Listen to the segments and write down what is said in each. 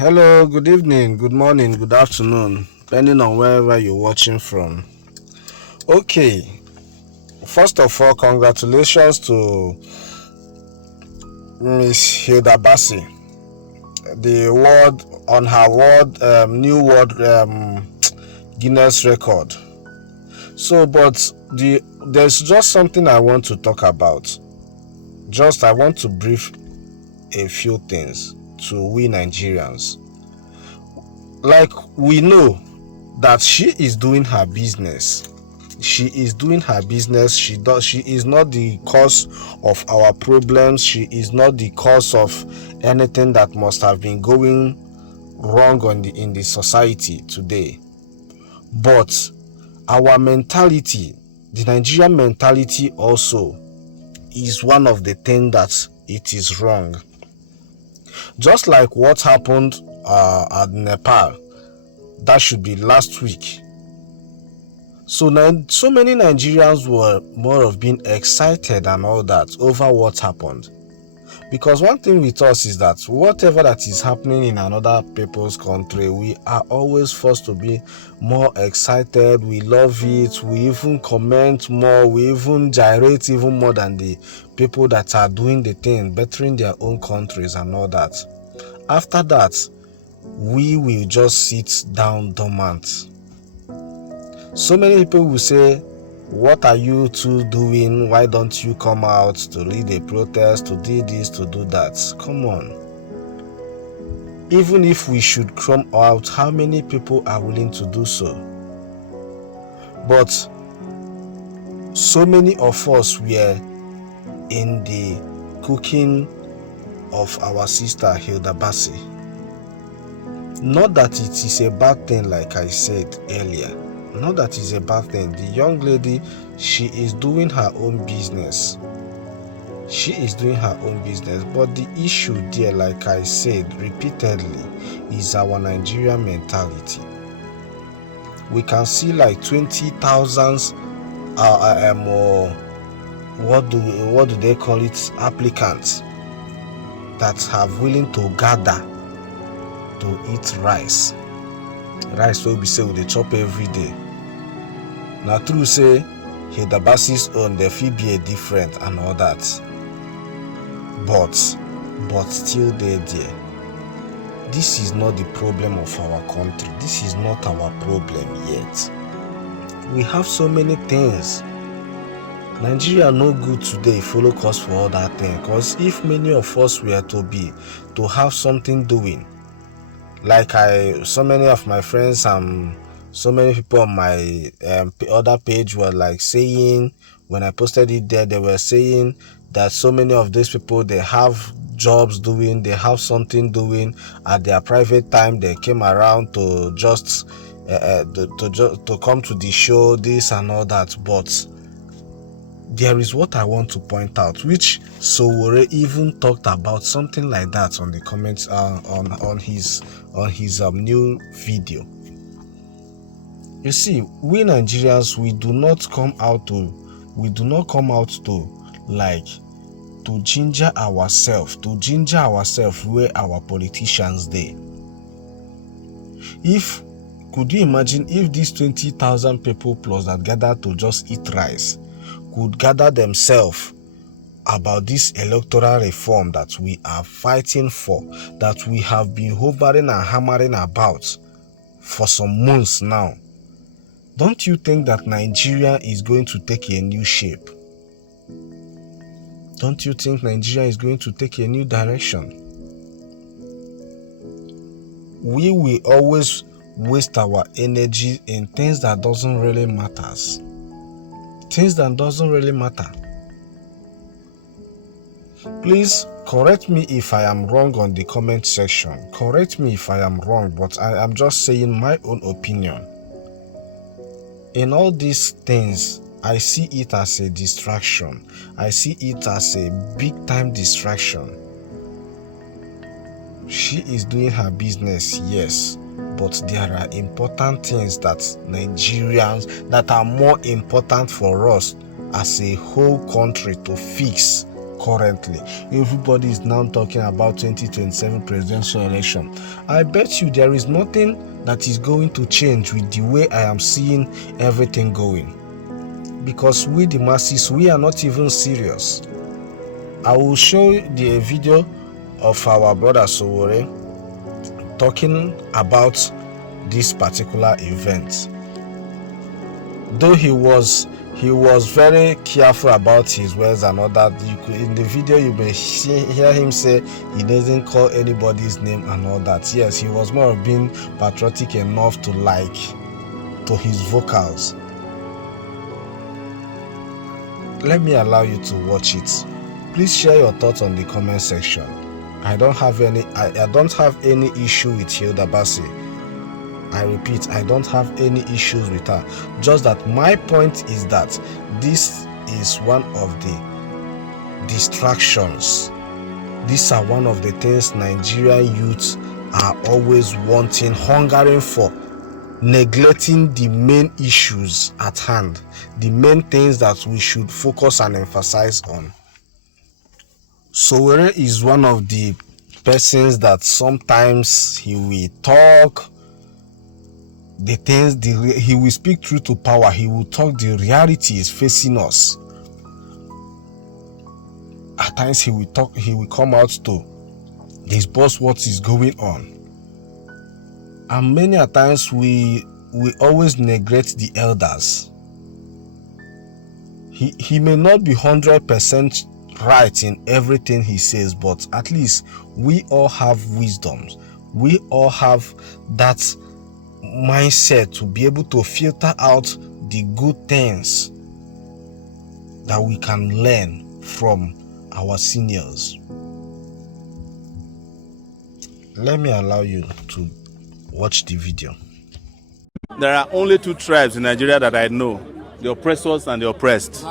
Hello, good evening, good morning, good afternoon, depending on wherever you're watching from. Okay, first of all, congratulations to Miss Hilda Bassi, the world on her new world Guinness record. So, but there's just something I want to talk about. I want to brief a few things to we Nigerians. Like, we know that she is doing her business. She is doing her business. She is not the cause of our problems. She is not the cause of anything that must have been going wrong in the society today. But our mentality, the Nigerian mentality also, is one of the things that it is wrong. Just like what happened at Nepal, that should be last week. So many Nigerians were more of being excited and all that over what happened. Because one thing with us is that whatever that is happening in another people's country, we are always forced to be more excited. We love it. We even comment more. We even gyrate even more than the people that are doing the thing, bettering their own countries and all that. After that, we will just sit down dormant. So many people will say, what are you two doing? Why don't you come out to lead a protest, to do this, to do that? Come on. Even if we should come out, how many people are willing to do so? But so many of us were in the cooking of our sister Hilda Bassi. Not that it is a bad thing, like I said earlier. Not that it's a bad thing. The young lady, she is doing her own business. She is doing her own business. But the issue there, like I said repeatedly, is our Nigerian mentality. We can see like 20,000 what do they call it, applicants that have willing to gather to eat rice wey be say we dey chop every day. Na true say Hilda Bassi's own dey fit be a different and all that, but still dey there. This is not the problem of our country. This is not our problem yet. We have so many things. Nigeria no good today follow cause for all that thing, because if many of us were to have something doing, like so many of my friends and so many people on my other page were like saying, when I posted it there, they were saying that so many of these people, they have jobs doing, they have something doing at their private time. They came around to just to come to the show, this and all that. But there is what I want to point out, which Sowore even talked about something like that on the comments on his new video. You see, we Nigerians, we do not come out to ginger ourselves where our politicians dey. Could you imagine if these 20,000 people plus that gathered to just eat rice could gather themselves about this electoral reform that we are fighting for, that we have been hovering and hammering about for some months now? Don't you think that Nigeria is going to take a new shape? Don't you think Nigeria is going to take a new direction? We will always waste our energy in things that doesn't really matter. Things that doesn't really matter. Please correct me if I am wrong on the comment section. Correct me if I am wrong, but I am just saying my own opinion. In all these things, I see it as a distraction. I see it as a big time distraction. She is doing her business, yes, but there are important things that Nigerians, that are more important for us as a whole country to fix currently. Everybody is now talking about 2027 presidential election. I bet you there is nothing that is going to change with the way I am seeing everything going. Because we the masses, we are not even serious. I will show you the video of our brother Sowore talking about this particular event. Though he was very careful about his words and all that. In the video you may hear him say he doesn't call anybody's name and all that. Yes, he was more of being patriotic enough to his vocals. Let me allow you to watch it. Please share your thoughts on the comment section. I don't have any issue with Hilda Baci. I repeat, I don't have any issues with her. Just that my point is that this is one of the distractions. These are one of the things Nigerian youths are always wanting, hungering for, neglecting the main issues at hand, the main things that we should focus and emphasize on. Sowore is one of the persons that sometimes he will talk the things, he will speak truth to power. He will talk the realities facing us. At times he will come out to discuss what is going on. And many a times we always neglect the elders. He may not be 100% right in everything he says, but at least we all have wisdoms. We all have that mindset to be able to filter out the good things that we can learn from our seniors. Let me allow you to watch the video. There are only two tribes in Nigeria that I know, the oppressors and the oppressed.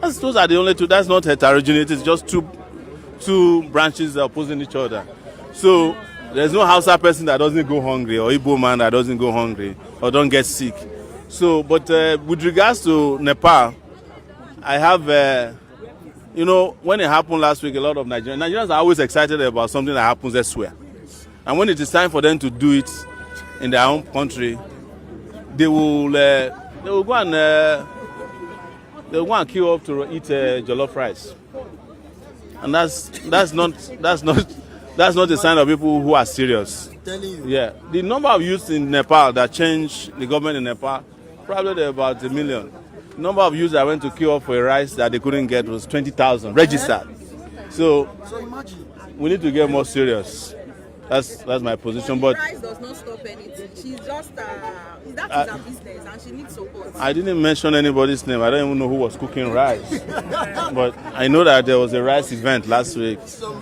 Those are the only two. That's not heterogeneity. It's just two branches opposing each other. So there's no Hausa person that doesn't go hungry, or Igbo man that doesn't go hungry or don't get sick. So, but with regards to Nepal, I have, when it happened last week, a lot of Nigerians are always excited about something that happens elsewhere. And when it is time for them to do it in their own country, they will go and queue up to eat jollof rice. And that's not a sign of people who are serious. I'm telling you. Yeah, the number of youths in Nepal that changed the government in Nepal, probably there about 1 million. The number of youths that went to queue up for a rice that they couldn't get was 20,000 registered. So imagine. We need to get more serious. That's my position. But rice does not stop anything. She's just that is her business, and she needs support. I didn't mention anybody's name. I don't even know who was cooking rice. But I know that there was a rice event last week.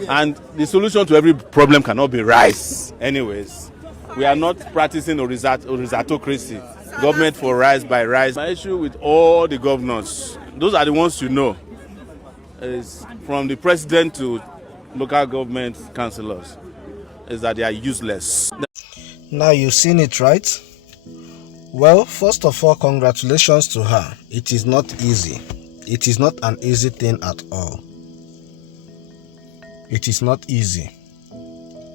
And the solution to every problem cannot be rice. Anyways, we are not practicing orizatocracy. Government for rice by rice. My issue with all the governors, those are the ones you know, is from the president to local government councillors, is that they are useless. Now you've seen it, right? Well, first of all, congratulations to her. It is not easy. It is not an easy thing at all. It is not easy.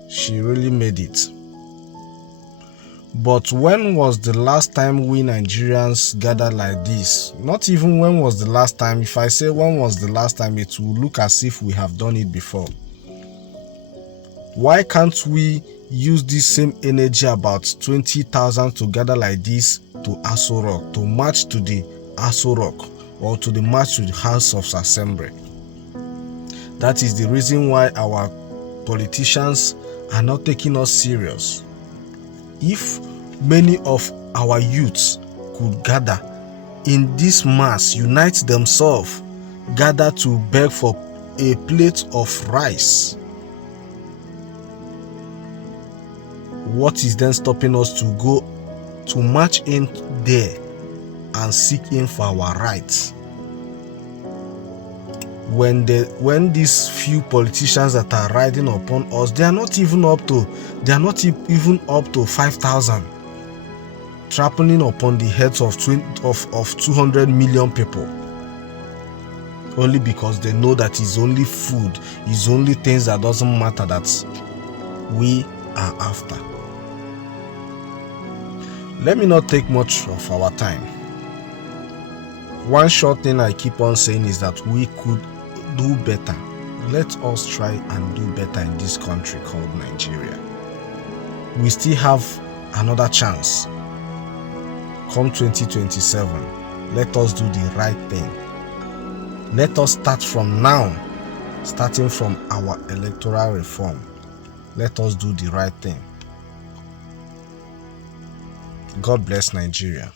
She really made it. But when was the last time we Nigerians gathered like this? Not even when was the last time. If I say when was the last time, it will look as if we have done it before. Why can't we use this same energy, about 20,000, to gather like this to Aso Rock, to march to the Aso Rock, or to the march to the House of Assembly? That is the reason why our politicians are not taking us serious. If many of our youths could gather in this mass, unite themselves, gather to beg for a plate of rice, what is then stopping us to go to march in there and seek in for our rights? When these few politicians that are riding upon us, they are not even up to 5,000, trampling upon the heads of 200 million people. only because they know that it's only food, it's only things that doesn't matter that we are after. Let me not take much of our time. One short thing I keep on saying is that we could do better. Let us try and do better in this country called Nigeria. We still have another chance. Come 2027, let us do the right thing. Let us start from now, starting from our electoral reform. Let us do the right thing. God bless Nigeria.